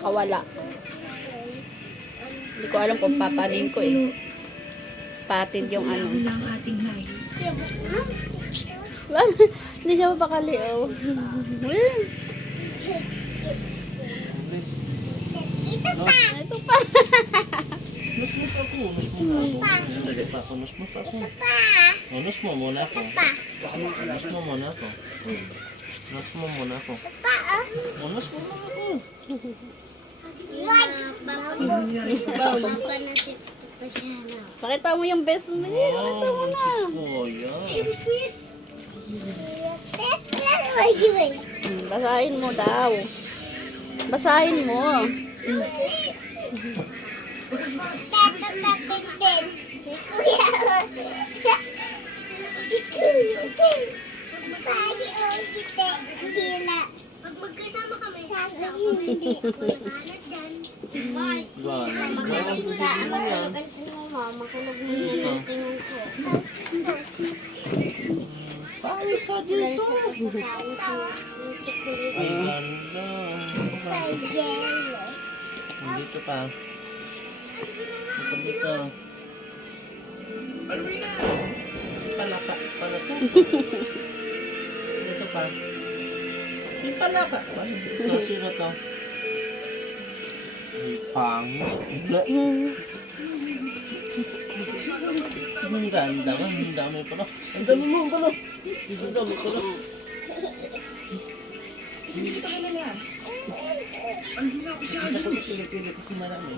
Kawala. Hindi ko alam kung papanin ko eh. Patid yung ano. Hindi siya mapakali oh. Ito pa. Nus mo pa ako. Nus mo na ako. Lagay pa ako. Nus mo pa ako. Nus mo muna ako. Nus mo muna ako. Nus mo muna ako. Nus mo muna ako. Pakita mo yung best mo niya. Pakita mo na. Basahin mo daw. Basahin mo. Pag magkasama kami, hindi. Pawit ka dito. Ay, ganda. Dito pa. Dito. Palaka. Palaka. Dito pa. Yung palaka. Ito, sino to? Ay, pangit. Ang ganda nga. Ang dami pala. Ang dami mo pala. Ang dami pala. Hindi kita halala. Ang hina ko siya. Hindi ko pili kasi marami.